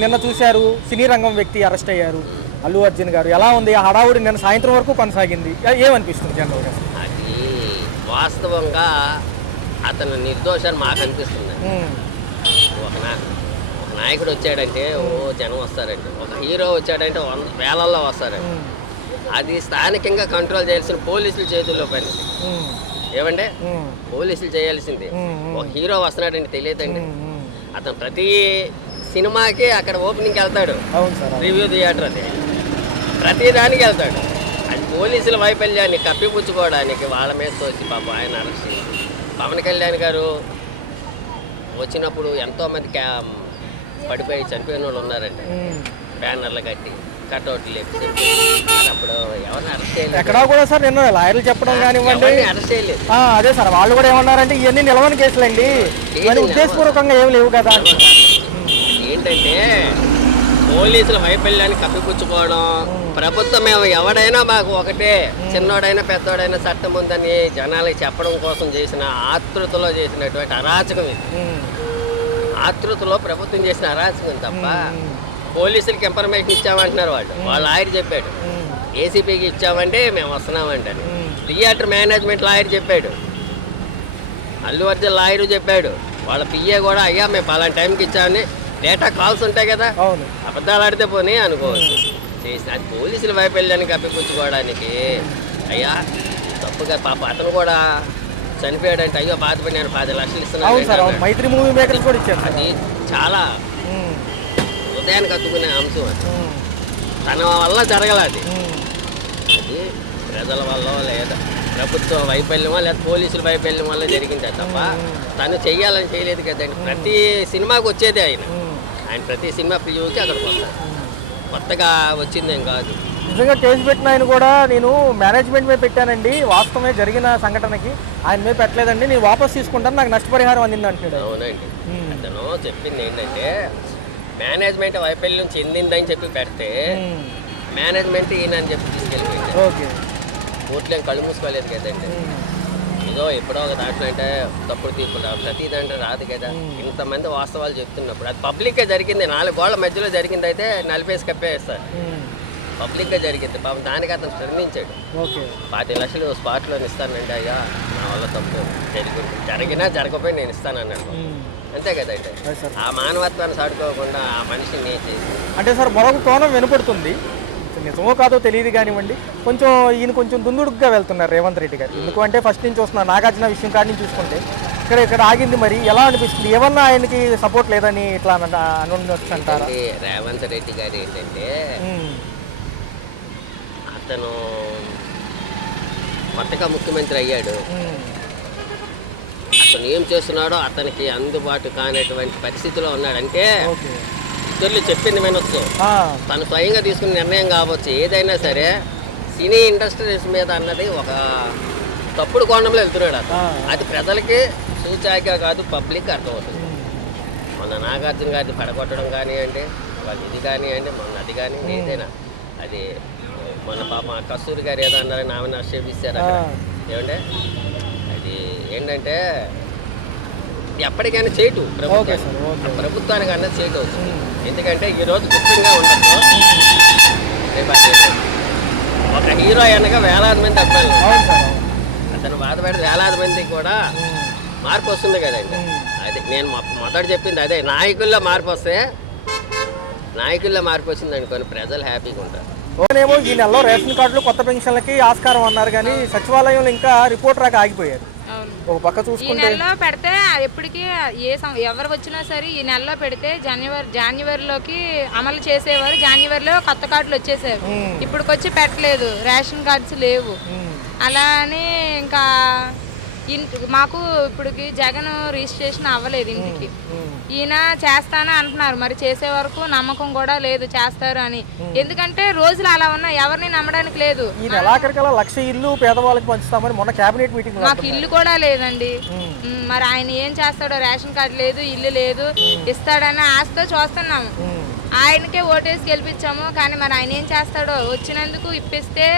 నిన్న చూశారు, సినీ రంగం వ్యక్తి అరెస్ట్ అయ్యారు, అల్లు అర్జున్ గారు. ఎలా ఉంది ఆ హడావుడి? నిన్న సాయంత్రం వరకు కొనసాగింది. ఏమనిపిస్తుంది జనరల్గా? అది వాస్తవంగా అతను నిర్దోషాన్ని మాకు అనిపిస్తుంది. ఒక నాయకుడు వచ్చాడంటే జనం వస్తారండి, ఒక హీరో వచ్చాడంటే వేలల్లో వస్తారండి. అది స్థానికంగా కంట్రోల్ చేయాల్సిన పోలీసుల చేతుల్లో పని. ఏమంటే పోలీసులు చేయాల్సింది. ఒక హీరో వస్తున్నాడండి తెలియదండి. అతను ప్రతి సినిమాకి అక్కడ ఓపెనింగ్కి వెళ్తాడు, రివ్యూ థియేటర్ అది, ప్రతి దానికి వెళ్తాడు. అది పోలీసుల వైఫల్యాన్ని కప్పిపుచ్చుకోవడానికి వాళ్ళ మీద తోసి పాపం ఆయన అరెస్ట్ చేసి. పవన్ కళ్యాణ్ గారు వచ్చినప్పుడు ఎంతోమంది పడిపోయి చనిపోయిన వాళ్ళు ఉన్నారండి, బ్యానర్లు కట్టి కట్అవుట్లు లేపి. అప్పుడు ఎవరిని అరెస్ట్ చేయలేదు. ఎక్కడా కూడా సార్ నిన్న లాయర్లు చెప్పడం కానివ్వండి, అరెస్ట్ చేయలేదు. అదే సార్, వాళ్ళు కూడా ఏమన్నారంటే ఇవన్నీ నిలవని కేసులండి, ఉద్దేశపూర్వకంగా ఏమి లేవు కదా. ఏంటంటే పోలీసుల వైఫల్యాన్ని కప్పిపుచ్చుకోవడం. ప్రభుత్వం ఎవడైనా మాకు ఒకటే, చిన్నోడైనా పెద్దోడైనా చట్టం ఉందని జనాలకి చెప్పడం కోసం చేసిన ఆతృతలో చేసినటువంటి అరాచకం ఇది. ఆతృతలో ప్రభుత్వం చేసిన అరాచకం తప్ప పోలీసులకి ఇన్ఫర్మేషన్ ఇచ్చామంటున్నారు వాళ్ళ లాయర్ చెప్పాడు. ఏసీపీకి ఇచ్చామంటే మేము వస్తున్నామంటారు. థియేటర్ మేనేజ్మెంట్ లాయర్ చెప్పాడు, అల్లు అర్జున్ లాయరు చెప్పాడు, వాళ్ళ పిఏ కూడా అయ్యా మేము పలానా టైంకి ఇచ్చామని. డేటా కాల్స్ ఉంటాయి కదా, అబద్ధాలు ఆడితే పోనీ అనుకోవచ్చు. చేసిన అది పోలీసుల వైఫల్యాన్ని కప్పిపుచ్చుకోవడానికి. అయ్యా తప్పుగా పాప అతను కూడా చనిపోయాడంటే అయ్యో బాధపడి నేను 10 లక్షలు ఇస్తున్నాను. మైత్రి మూవీ మేకర్స్ కూడా ఇచ్చారు. అది చాలా హృదయానికి కత్తుకునే అంశం. అది తన వల్ల జరగలేదు. అది ప్రజల వల్ల లేదా ప్రభుత్వ వైఫల్యమా లేదా పోలీసుల వైఫల్యం వల్ల జరిగింది తప్ప తను చెయ్యాలని చేయలేదు కదండి. ప్రతి సినిమాకి వచ్చేదే ఆయన ప్రతి సినిమా ప్రివ్యూకి అక్కడికి వస్తారు. కొత్తగా వచ్చిందేం కాదు. నిజంగా కేసు పెట్టిన ఆయన కూడా నేను మేనేజ్మెంట్ మీద పెట్టానండి, వాస్తవమే జరిగిన సంఘటనకి ఆయన మీద పెట్టలేదండి, నేను వాపస్ తీసుకుంటాను, నాకు నష్టపరిహారం అందింది అంటున్నాడు. అవునండి, అతను చెప్పింది ఏంటంటే మేనేజ్మెంట్ వైఫల్యం చెందిందని చెప్పి పెడితే మేనేజ్మెంట్ ఈయనని చెప్పి తీసుకెళ్ళిపోయింది. ఓకే, కోర్టులో కళ్ళు మూసుకోలేదు కదండి. ఏదో ఎప్పుడో ఒక దాంట్లో అంటే తప్పుడు తీర్పులు ప్రతి దాంట్లో రాదు కదా. ఇంతమంది వాస్తవాలు చెప్తున్నప్పుడు అది పబ్లిక్గా జరిగింది, 4 గోళ్ల మధ్యలో జరిగింది అయితే నలిపేసి కప్పేస్తారు. పబ్లిక్గా జరిగింది పాపం, దానికి అతను స్పందించాడు. 10 లక్షలు స్పాట్లో ఇస్తానండి అయ్యా, నా వల్ల తప్పు జరిగినా జరగకపోయి నేను ఇస్తానన్నాడు. అంతే కదండి. ఆ మానవత్వాన్ని సాడుకోకుండా ఆ మనిషిని చేసి అంటే సార్ మరొక కోణం వినపడుతుంది, నిజమో కాదో తెలియదు కానివ్వండి, కొంచెం దుందుడుగ్గా వెళ్తున్నారు రేవంత్ రెడ్డి గారు. ఎందుకంటే ఫస్ట్ నుంచి వస్తున్నారు, నాగార్జున విషయం కాడి నుంచి చూసుకుంటే ఇక్కడ ఆగింది. మరి ఎలా అనిపిస్తుంది? ఏమన్నా ఆయనకి సపోర్ట్ లేదని ఇట్లా అనొచ్చు అంటారా? రేవంత్ రెడ్డి గారు ఏంటంటే అతను కొత్తగా ముఖ్యమంత్రి అయ్యాడు. అతను ఏం చేస్తున్నాడో అతనికి అందుబాటు కానటువంటి పరిస్థితిలో ఉన్నాడంటే ఇతరులు చెప్పింది వినొచ్చు, తను స్వయంగా తీసుకున్న నిర్ణయం కావచ్చు. ఏదైనా సరే సినీ ఇండస్ట్రీస్ మీద అన్నది ఒక తప్పుడు కోణంలో వెళ్తున్నాడు అతను. అది ప్రజలకి సూచాయిగా కాదు, పబ్లిక్ అర్థమవుతుంది. మొన్న నాగార్జున గారిని పడగొట్టడం కానివ్వండి, వాళ్ళు ఇది కానివ్వండి, మొన్న అది కానీ ఏదైనా అది మొన్న పాప కస్తూరి గారు ఏదో అన్నారని ఆమెను ఆక్షేపిస్తారు అక్కడ. ఏమంటే అది ఏంటంటే ఎప్పటికైనా చేయటు ప్రభుత్వానికి అన్నది చేయటు అవుతుంది. ఎందుకంటే ఈరోజు గుప్తంగా ఉండదు, రేపు ఒక హీరో అనగా వేలాది మంది అబ్బాయిలు అతను బాధపడి వేలాది మంది కూడా మార్పు వస్తుంది కదండి. అది నేను మొదట చెప్పింది అదే, నాయకుల్లో మార్పు వచ్చింది అనుకోని ప్రజలు హ్యాపీగా ఉంటారు. ఏమో ఈ నెలలో రేషన్ కార్డులు కొత్త పెన్షన్లకి ఆస్కారం అన్నారు, కానీ సచివాలయంలో ఇంకా రిపోర్ట్ రాక ఆగిపోయారు. ఒక పక్క చూసుకుంటే ఈ నెలలో పెడితే ఎప్పటికీ ఎవరు వచ్చినా సరే ఈ నెలలో పెడితే జనవరిలోకి అమలు చేసేవారు. జనవరిలో కొత్త కార్డులు వచ్చేసారు, ఇప్పటికొచ్చి పెట్టలేదు, రేషన్ కార్డ్స్ లేవు. అలా అని ఇంకా మాకు ఇప్పటికి జగన్ రిజిస్ట్రేషన్ అవ్వలేదు ఇంటికి. ఈయన చేస్తాను అంటున్నారు, మరి చేసే వరకు నమ్మకం కూడా లేదు చేస్తారు అని. ఎందుకంటే రోజులు అలా ఉన్నాయి, ఎవరిని నమ్మడానికి లేదు. ఈ నెలాఖరికల్లా 1,00,000 ఇల్లు పేదవాళ్ళకి పంచుతామని మొన్న కేబినెట్ మీటింగ్ మాకు ఇల్లు కూడా లేదండి. మరి ఆయన ఏం చేస్తాడో, రేషన్ కార్డు లేదు, ఇల్లు లేదు, ఇస్తాడని ఆశతో చూస్తున్నాము. ఆయనకే ఓటేసి గెలిపించాము, కానీ మరి ఆయన ఏం చేస్తాడో, వచ్చినందుకు ఇప్పిస్తే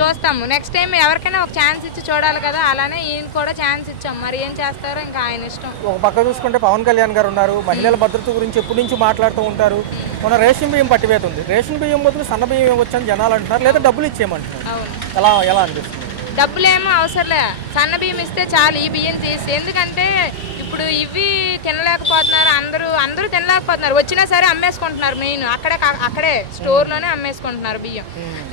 చూస్తాము. నెక్స్ట్ టైం ఎవరికైనా ఒక ఛాన్స్ ఇచ్చి చూడాలి కదా, అలానే ఈయన కూడా ఛాన్స్ ఇచ్చాం. మరి ఏం చేస్తారో ఇంకా ఆయన ఇష్టం. ఒక పక్క చూసుకుంటే పవన్ కళ్యాణ్ గారు ఉన్నారు, మహిళల భద్రత గురించి ఎప్పటి నుంచి మాట్లాడుతూ ఉంటారు. మన రేషన్ బియ్యం పట్టివేతుంది, రేషన్ బియ్యం బదులు సన్న బియ్యం ఇవ్వచ్చని జనాలు అంటున్నారు, లేదా డబ్బులు ఇచ్చేయమంటున్నారు. అవును, ఎలా అనిపిస్తుంది? డబ్బులేమో అవసరంలే, సన్న బియ్యం ఇస్తే చాలు ఈ బియ్యం తీసి. ఎందుకంటే ఇప్పుడు ఇవి తినలేకపోతున్నారు, అందరూ తినలేకపోతున్నారు. వచ్చినా సరే అమ్మేసుకుంటున్నారు. మెయిన్ అక్కడే స్టోర్లోనే అమ్మేసుకుంటున్నారు బియ్యం.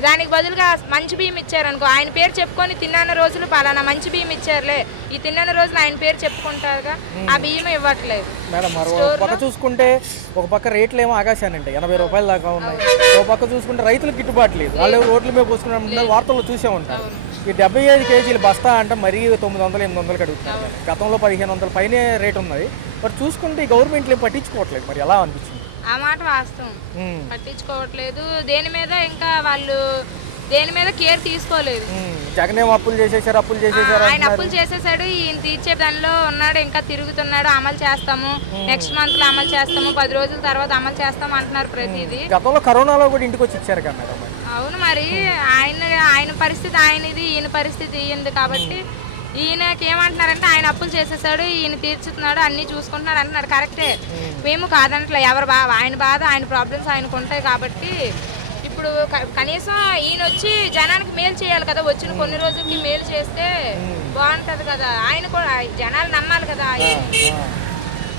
దానికి బదులుగా మంచి బియ్యం ఇచ్చారనుకో, ఆయన పేరు చెప్పుకొని తిన్నాన్న రోజులు పలానా మంచి బియ్యం ఇచ్చారులే, ఈ తిన్నాన్న రోజులు ఆయన పేరు చెప్పుకుంటారుగా, ఆ బియ్యం ఇవ్వట్లేదు. మేడం మరో పక్క చూసుకుంటే ఒక పక్క రేట్లు ఏమో ఆకాశానండి, 80 రూపాయల దాకా ఉన్నాయి. ఒక పక్క చూసుకుంటే రైతులకు గిట్టుబాటు లేదు, వాళ్ళు రోడ్ల మీద పోసుకున్న వార్తల్లో చూసే ఉంటారు. ఈ 75 కేజీలు బస్తా అంటే మరీ 900, 800 అడుగుతున్నారు. గతంలో 1500 పైనే రేట్ ఉన్నది. మరి చూసుకుంటే ఈ గవర్నమెంట్లు ఏం పట్టించుకోవట్లేదు. మరి ఎలా అనిపించింది? ఆ మాట వాస్తవం, పట్టించుకోవట్లేదు. దేని మీద కేర్ తీసుకోలేదు. జగన్ ఏమో అప్పులు చేసేసారు. ఆయన అప్పులు చేసేసాడు, ఈయన తీర్చే దానిలో ఉన్నాడు, ఇంకా తిరుగుతున్నాడు. అమలు చేస్తాము, నెక్స్ట్ మంత్ లో అమలు చేస్తాము, 10 రోజుల తర్వాత అమలు చేస్తాము అంటున్నారు ప్రతిదీ. గతంలో కరోనాలో కూడా ఇంటికి వచ్చి ఇచ్చారు కదా మేడం. అవును, మరి ఆయన పరిస్థితి ఆయనది, ఈయన పరిస్థితి ఈయనది. కాబట్టి ఈయనకి ఏమంటున్నారంటే ఆయన అప్పులు చేసేసాడు, ఈయన తీర్చుతున్నాడు, అన్నీ చూసుకుంటున్నాడు అంటున్నాడు. కరెక్టే, మేము కాదంటలే. ఆయన బాధ, ఆయన ప్రాబ్లమ్స్ ఆయనకు ఉంటాయి. కాబట్టి ఇప్పుడు కనీసం ఈయన వచ్చి జనానికి మేలు చేయాలి కదా, వచ్చిన కొన్ని రోజులకి మేలు చేస్తే బాగుంటది కదా. ఆయన కూడా జనాలు నమ్మాలి కదా.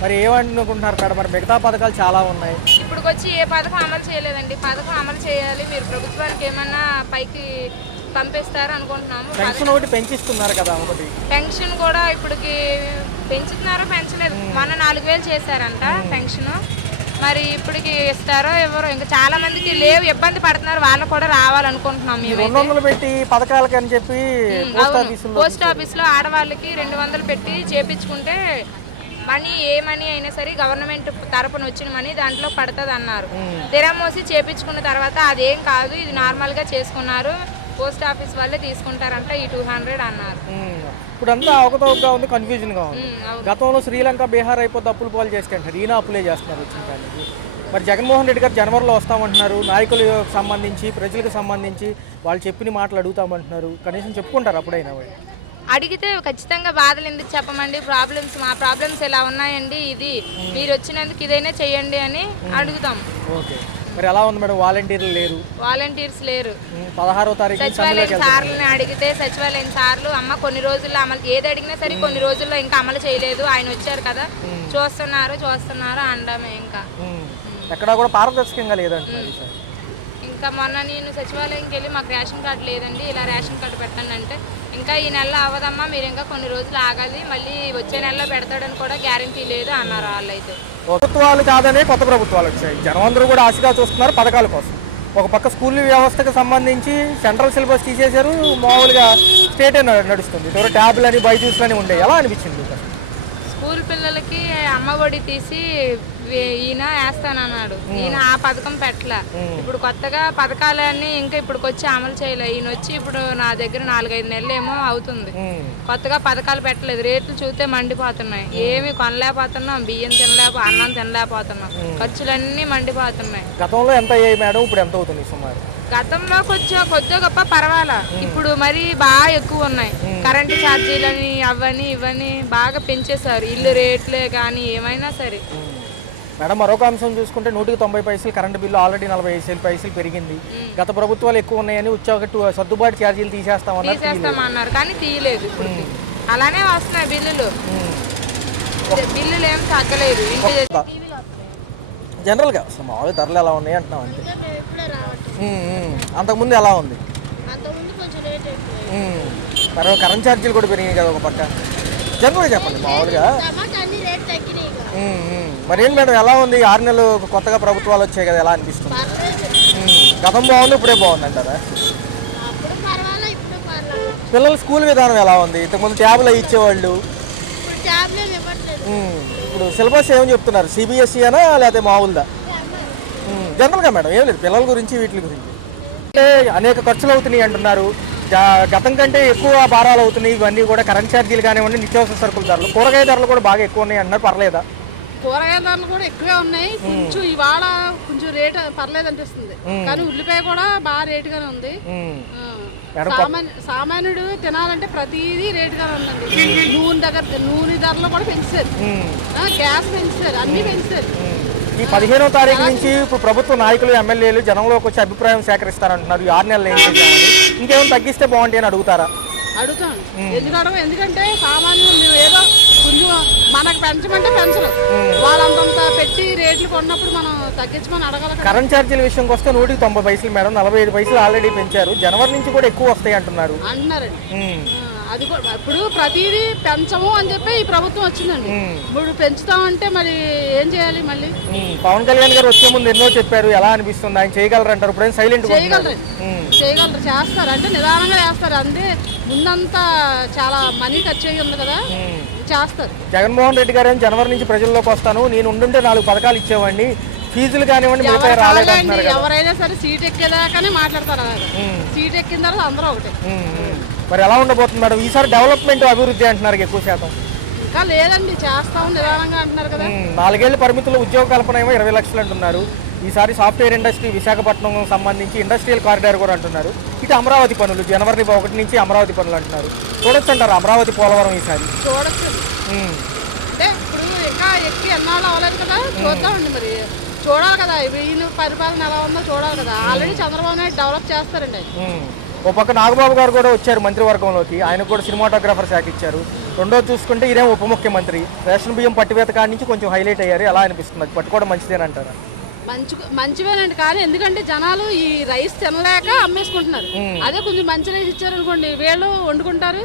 మరి ఏమనుకుంటున్నారు మేడం? మరి మిగతా పథకాలు చాలా ఉన్నాయి, ఇప్పుడు వచ్చి ఏ పథకం అమలు చేయలేదండి. పథకం అమలు చేయాలి, మీరు ప్రభుత్వానికి ఏమన్నా పైకి పంపిస్తారు అనుకుంటున్నాము. పెన్షన్ ఒకటి పెంచిస్తున్నారు కదా, ఒకటి పెన్షన్ కూడా ఇప్పటికి పెంచుతున్నారో పెంచలేదు. మొన్న 4000 చేశారంట పెన్షన్. మరి ఇప్పటికి ఇస్తారో ఎవరో, ఇంకా చాలా మందికి లేవు, ఇబ్బంది పడుతున్నారు. వాళ్ళు కూడా రావాలనుకుంటున్నాం. 200 పెట్టి పథకాలకి అని చెప్పి పోస్ట్ ఆఫీస్ లో ఆడవాళ్ళకి 200 పెట్టి చేపించుకుంటే ఏ మనీ అయినా సరే గవర్నమెంట్ తరపున వచ్చిన మనీ దాంట్లో పడుతుంది అన్నారు. తెరమోసి చేపించుకున్న తర్వాత అదేం కాదు, ఇది నార్మల్ గా చేసుకున్నారు, పోస్ట్ ఆఫీస్ వాళ్ళే తీసుకుంటారంట, ఈ 200 అన్నారు. ఇప్పుడు అంతా అవకతవకగా ఉంది, కన్ఫ్యూజన్ గా ఉంది. గతంలో శ్రీలంక, బీహార్ అయిపోతే అప్పులు పాలు చేస్తుంటారు, ఈయన అప్పులే చేస్తున్నారు వచ్చిన దానికి. మరి జగన్మోహన్ రెడ్డి గారు జనవరిలో వస్తామంటున్నారు, నాయకులకు సంబంధించి ప్రజలకు సంబంధించి వాళ్ళు చెప్పిన మాటలు అడుగుతామంటున్నారు. కనీసం చెప్పుకుంటారు అప్పుడైనా? అడిగితే ఖచ్చితంగా బాధలు ఎందుకు చెప్పమండి, మా ప్రాబ్లమ్స్ ఎలా ఉన్నాయండి, ఇది మీరు వచ్చినందుకు ఇదైనా చెయ్యండి అని అడుగుతాం. ఓకే, మరి ఎలా ఉంది మేడం? వాలంటీర్స్ లేరు. 16వ తారీఖు సచివాలయం సార్లని అడిగితే సచివాలయం సార్లు అమ్మ కొన్ని రోజుల్లో అమలు, ఏది అడిగినా సరే కొన్ని రోజుల్లో ఇంకా అమలు చేయలేదు, ఆయన వచ్చారు కదా చూస్తున్నారు అనడమే. ఇంకా ఎక్కడ కూడా పారదర్శకంగా లేదంటున్నారు. ఇంకా మొన్న నేను సచివాలయంకి వెళ్ళి మాకు రేషన్ కార్డు లేదండి, ఇలా రేషన్ కార్డు పెట్టండి అంటే, ఇంకా ఈ నెలలో అవ్వదమ్మా, మీరు ఇంకా కొన్ని రోజులు ఆగాలి, మళ్ళీ వచ్చే నెలలో పెడతాడని కూడా గ్యారంటీ లేదు అన్నారు వాళ్ళైతే. ప్రభుత్వాలు కాదనే కొత్త ప్రభుత్వాలు వచ్చాయి, జనం అందరూ కూడా ఆశగా చూస్తున్నారు పథకాల కోసం. ఒక పక్క స్కూల్ వ్యవస్థకు సంబంధించి సెంట్రల్ సిలబస్ తీసేశారు, మామూలుగా స్టేటే నడుస్తుంది. ట్యాబ్లు అని బైజూస్లు అని ఉండే. ఎలా అనిపించింది? స్కూల్ పిల్లలకి అమ్మఒడి తీసి ఈయన వేస్తానన్నాడు, ఈయన ఆ పథకం పెట్టలే. ఇప్పుడు కొత్తగా పథకాలన్నీ ఇంకా ఇప్పటికొచ్చి అమలు చేయలే. ఈయన వచ్చి ఇప్పుడు నా దగ్గర 4-5 నెలలు ఏమో అవుతుంది, కొత్తగా పథకాలు పెట్టలేదు. రేట్లు చూస్తే మండిపోతున్నాయి, ఏమి కొనలేకపోతున్నాం, బియ్యం అన్నం తినలేకపోతున్నాం, ఖర్చులన్నీ మండిపోతున్నాయి. గతంలో ఎంత అయ్యాయి మేడం, ఇప్పుడు ఎంత అవుతుంది సుమారు? గతంలో కొద్దిగా గొప్ప పర్వాలా, ఇప్పుడు మరి బాగా ఎక్కువ ఉన్నాయి. కరెంటు ఛార్జీలని అవన్నీ ఇవన్నీ బాగా పెంచేశారు, ఇల్లు రేట్లే కానీ ఏమైనా సరే. మేడం మరొక అంశం చూసుకుంటే 190 పైసలు కరెంటు బిల్లు ఆల్రెడీ 45 పైసలు పెరిగింది. గత ప్రభుత్వాలు ఎక్కువ ఉన్నాయని వచ్చే సర్దుబాటు ఛార్జీలు తీసేస్తామన్నారు, కానీ తీయలేదు. అలానే వస్తున్నాయి బిల్లులు ఏం తగ్గలేదు. జనరల్గా మామూలు ధరలు ఎలా ఉన్నాయి అంటున్నాం అంతే. అంతకుముందు ఎలా ఉంది? మరి కరెంట్ ఛార్జీలు కూడా పెరిగాయి కదా ఒక పక్క. జనరల్గా చెప్పండి మామూలుగా. మరి ఏంటి మేడం ఎలా ఉంది? 6 నెలలు కొత్తగా ప్రభుత్వాలు వచ్చాయి కదా, ఎలా అనిపిస్తుంది? గతం బాగుంది, ఇప్పుడే బాగుంది అంటారా? పిల్లల స్కూల్ విధానం ఎలా ఉంది? ఇంతకుముందు ట్యాబ్లు ఇచ్చేవాళ్ళు, ఇప్పుడు సిలబస్ ఏమని చెప్తున్నారు? సిబిఎస్ఈ అనా లేకపోతే మామూలుదా? జనరల్గా మేడం ఏం లేదు, పిల్లల గురించి వీటి గురించి అంటే అనేక ఖర్చులు అవుతున్నాయి అంటున్నారు, గతం కంటే ఎక్కువ భారాలు అవుతున్నాయి. ఇవన్నీ కూడా కరెంట్ ఛార్జీలు కానివ్వండి, నిత్యావసర సరుకుల ధరలు, కూరగాయ ధరలు కూడా బాగా ఎక్కువ ఉన్నాయి అంటున్నారు. పర్లేదా? కూరగాయల ధరలు కూడా ఎక్కువే ఉన్నాయి. కొంచెం ఇవాళ కొంచెం రేట్ పర్లేదు అనిపిస్తుంది, కానీ ఉల్లిపాయ కూడా బాగా రేటుగానే ఉంది. సామాన్యుడు తినాలంటే ప్రతిదీ రేటుగానే ఉందండి. నూనె ధరలు కూడా పెంచారు, గ్యాస్ పెంచారు, అన్ని పెంచారు. ఈ 15వ తారీఖు నుంచి ఇప్పుడు ప్రభుత్వ నాయకులు ఎమ్మెల్యేలు జనంలోకి వచ్చి అభిప్రాయం సేకరిస్తారంటున్నారు. ఈ 6 నెలలు ఏం చేద్దామని, ఇంకేమైనా తగ్గిస్తే బాగుంటాయి అని అడుగుతారా? అడుగుతాను. ఎందుకంటే సామాన్యులు మేము ఏదో కొంచెం మనకు పెంచమంటే పెంచరు, వాళ్ళంతంత పెట్టి రేట్లు కొన్నప్పుడు మనం తగ్గించమని అడగాలి. కరెంట్ ఛార్జీల విషయంకి వస్తే 190 పైసలు మేడం, 45 పైసలు ఆల్రెడీ పెంచారు. జనవరి నుంచి కూడా ఎక్కువ వస్తాయి అంటున్నారండి. అది కూడా ఇప్పుడు ప్రతిదీ పెంచము అని చెప్పి ఈ ప్రభుత్వం వచ్చిందండి. ఇప్పుడు పెంచుతామంటే మరి ఏం చేయాలి? మళ్ళీ పవన్ కళ్యాణ్ గారు వచ్చే ముందు ఎన్నో చెప్పారు, ఎలా అనిపిస్తుంది? ఆయన చేయగలరు అంటారు, ఇప్పుడు సైలెంట్ చేయగలరు, చేస్తారు అంటే నిదానంగా చేస్తారు. అంతే ముందంతా చాలా మనీ ఖర్చు అయ్యి ఉంది కదా, చేస్తారు. జగన్మోహన్ రెడ్డి గారు జనవరి నుంచి ప్రజల్లోకి వస్తాను, నేను ఉండుంటే 4 పథకాలు ఇచ్చేవాడిని, ఫీజులు కానివ్వండి ఎవరైనా సరే సీట్ ఎక్కేదాకానే మాట్లాడతారు. సీట్ ఎక్కిన తర్వాత అందరూ ఒకటే. మరి ఎలా ఉండబోతుంది మేడం ఈసారి డెవలప్మెంట్ అభివృద్ధి అంటున్నారు ఎక్కువ శాతం? ఇంకా లేదండి, చేస్తాం నిదానంగా అంటున్నారు కదా. 4 ఏళ్ల పరిమితుల్లో ఉద్యోగ కల్పన ఏమో 20 లక్షలు అంటున్నారు. ఈసారి సాఫ్ట్వేర్ ఇండస్ట్రీ విశాఖపట్నం సంబంధించి ఇండస్ట్రియల్ కారిడార్ కూడా అంటున్నారు. ఇటు అమరావతి పనులు జనవరి 1 నుంచి అమరావతి పనులు అంటున్నారు. చూడొచ్చు అంటారు అమరావతి పోలవరం ఈసారి? చూడొచ్చు. అంటే ఇప్పుడు ఇంకా ఎక్కి ఎన్నాళ్ళు అవ్వలేదు కదా, చూద్దామండి. మరి చూడాలి కదా, ఈయన పరిపాలన ఎలా ఉందో చూడాలి కదా. ఆల్రెడీ చంద్రబాబు నాయుడు డెవలప్ చేస్తారండి. ఓ పక్క నాగబాబు గారు కూడా వచ్చారు మంత్రివర్గంలోకి, ఆయన కూడా సినిమాటోగ్రాఫర్ శాఖ ఇచ్చారు. రెండోది చూసుకుంటే ఇదే ఉప ముఖ్యమంత్రి. రేషన్ బియ్యం పట్టివేత కాడి నుంచి కొంచెం హైలైట్ అయ్యారు, ఎలా అనిపిస్తుంది? అది పట్టుకోవడం మంచిదేనంటారా? మంచివేనండి, కానీ ఎందుకంటే జనాలు ఈ రైస్ తినలేక అమ్మేసుకుంటున్నారు. అదే కొంచెం మంచి రైస్ ఇచ్చారనుకోండి, వీళ్ళు వండుకుంటారు,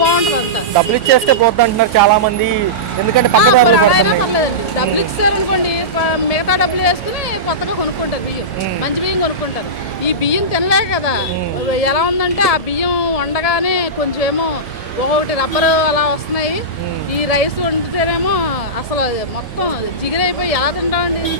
బాగుంటుంది అంతా. డబ్బులు ఇచ్చేస్తే పోద్ది అంటున్నారు చాలా మంది, ఎందుకంటే పక్కదారులు డబ్బులు ఇచ్చారనుకోండి, మిగతా డబ్బులు వేసుకుని కొత్తగా కొనుక్కుంటారు, బియ్యం మంచి బియ్యం కొనుక్కుంటారు. ఈ బియ్యం తినలేక కదా. ఎలా ఉందంటే ఆ బియ్యం వండగానే కొంచెం ఏమో ఒకటి రబ్బరు అలా వస్తున్నాయి. ఈ రైస్ వండితేనేమో అసలు మొత్తం జిగిరైపోయి ఎలా తింటామండి,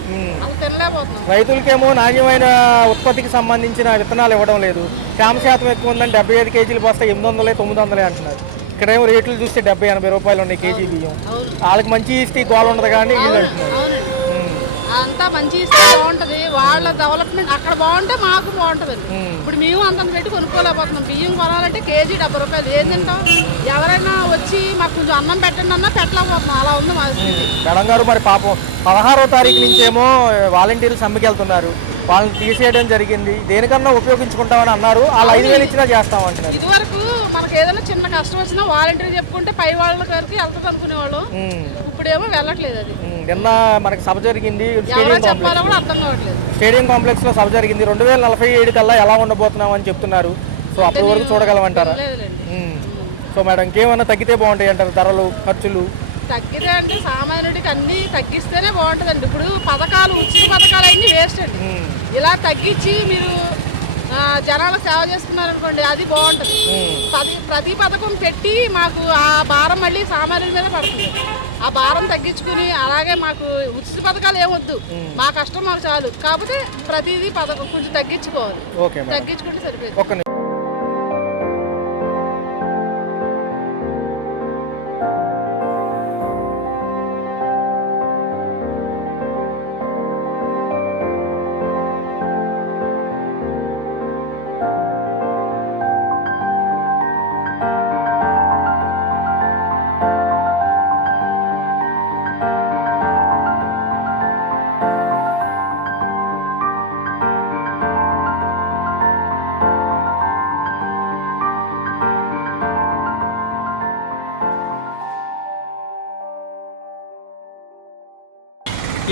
అసలు తినలేకపోతున్నాం. రైతులకేమో నాణ్యమైన ఉత్పత్తికి సంబంధించిన విత్తనాలు ఇవ్వడం లేదు. తేమ శాతం ఎక్కువ ఉందని 75 కేజీలు బస్తా 800, 900 అంటున్నారు. ఇక్కడేమో రేట్లు చూస్తే 70-80 రూపాయలు ఉన్నాయి కేజీ బియ్యం. వాళ్ళకి మంచి ఇస్తే గోళ ఉండదు కానీ వీళ్ళు అంటున్నారు. అంతా మంచి ఇస్తే బాగుంటది, వాళ్ళ డెవలప్మెంట్ అక్కడ బాగుంటే మాకు బాగుంటది. ఇప్పుడు మేము అంత పెట్టి కొనుక్కోలేకపోతున్నాం. బియ్యం కొనాలంటే కేజీ 70 రూపాయలు. ఏం తింటాం? ఎవరైనా వచ్చి మాకు కొంచెం అన్నం పెట్టండి అన్నా పెట్టలేకపోతున్నాం, అలా ఉంది మా స్థితి. మేడం గారు మరి పాపం 16వ తారీఖు నుంచేమో వాలంటీర్లు సమ్మెకి వెళ్తున్నారు, వాళ్ళని తీసేయడం జరిగింది. దేనికన్నా ఉపయోగించుకుంటామని అన్నారు, వాళ్ళు 5,000 ఇచ్చినా చేస్తామంటున్నారు. ఇదివరకు మనకు ఏదైనా చిన్న కష్టం వచ్చినా వాలంటీర్ చెప్పుకుంటే పై వాళ్ళ గారికి వెళ్తుంది అనుకునేవాళ్ళు, ఇప్పుడేమో వెళ్ళట్లేదు. అది నిన్న మనకి సభ జరిగింది స్టేడియం కాంప్లెక్స్ లో సభ జరిగింది. 2047 కల్లా ఎలా ఉండబోతున్నాం అని చెప్తున్నారు. సో అప్పటి వరకు చూడగలమంటారా? సో మేడం ఇంకేమన్నా తగ్గితే బాగుంటాయి అంటారు ధరలు, ఖర్చులు? తగ్గితే అంటే సామాన్యుడికి అన్ని తగ్గిస్తేనే బాగుంటుందండి. ఇప్పుడు పథకాలు, ఉచిత పథకాలు అన్ని వేస్ట్ అండి. ఇలా తగ్గించి మీరు జనాలకు సేవ చేసుకున్నారు అనుకోండి, అది బాగుంటుంది. ప్రతి పథకం పెట్టి మాకు ఆ భారం మళ్ళీ సామాన్యుల మీద పడుతుంది. ఆ భారం తగ్గించుకుని అలాగే మాకు ఉచిత పథకాలు ఏమొద్దు, మా కష్టం మాకు చాలు. కాకపోతే ప్రతిదీ పథకం కొంచెం తగ్గించుకోవాలి, తగ్గించుకుంటే సరిపోయింది.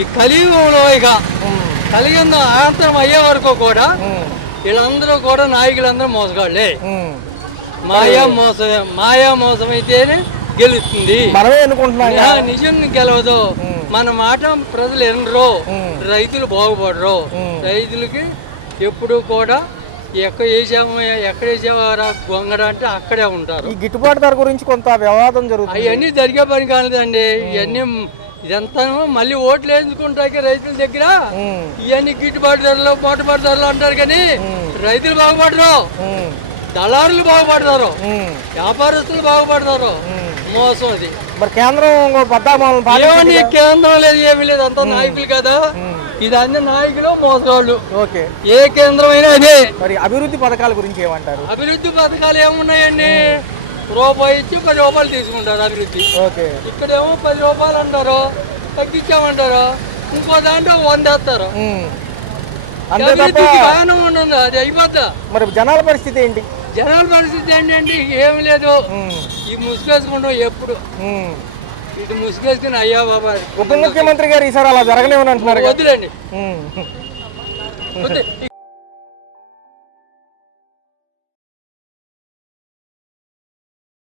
ఈ కలియుగంలో ఇక కలియుగం అనంతరం అయ్యే వరకు కూడా వీళ్ళందరూ కూడా నాయకులందరూ మోసగాళ్ళే. మాయా మోసం అయితేనే గెలుస్తుంది, నిజంగా గెలవదు. మన మాట ప్రజలు ఎనరు, రైతులు బాగుపడరు. రైతులకి ఎప్పుడు కూడా ఎక్కడ వేసేవారా గొంగడ అంటే అక్కడే ఉంటారు. ఈ గిట్టుబాటు ధర గురించి కొంత వివాదం జరుగుతుంది. అవన్నీ జరిగే పని కాలేదండి. ఇవన్నీ ఇదంతా మళ్ళీ ఓట్లు వేయించుకుంటాకే రైతుల దగ్గర ఇవన్నీ గిట్టుబాటు ధరలు, పోటుబాటు ధరలు అంటారు, కానీ రైతులు బాగుపడరు, దళారులు బాగుపడతారు, వ్యాపారస్తులు బాగుపడతారు. మోసం అది. మరి కేంద్రం ఏమని కేంద్రం లేదు ఏమీ లేదు, అంతా నాయకులు కదా. ఇది అన్ని నాయకులు మోసగాళ్ళు. ఓకే, ఏ కేంద్రం అయినా అదే. మరి అభివృద్ధి పథకాల గురించి ఏమంటారు? అభివృద్ధి పథకాలు ఏమున్నాయండి, రూపాయి ఇచ్చి 10 రూపాయలు తీసుకుంటారు అభివృద్ధి. ఓకే, ఇక్కడేమో 10 రూపాయలు అంటారు, తగ్గించామంటారు, ఇంకో దాంట్లో 100 వేస్తారు. అంతే తప్ప అభివృద్ధికి బాగానే ఉండదు, అది అయిపోద్దా. మరి జనాల పరిస్థితి ఏంటి? జనాల పరిస్థితి ఏంటంటే ఏమి లేదు, ఈ ముసుగేసుకుంటాం ఎప్పుడు. ఇటు ముసుగేసుకుని అయ్యా బాబా. ఉప ముఖ్యమంత్రి గారు ఈసారి అలా జరగలేమని అంటున్నారు. వద్దులేండి.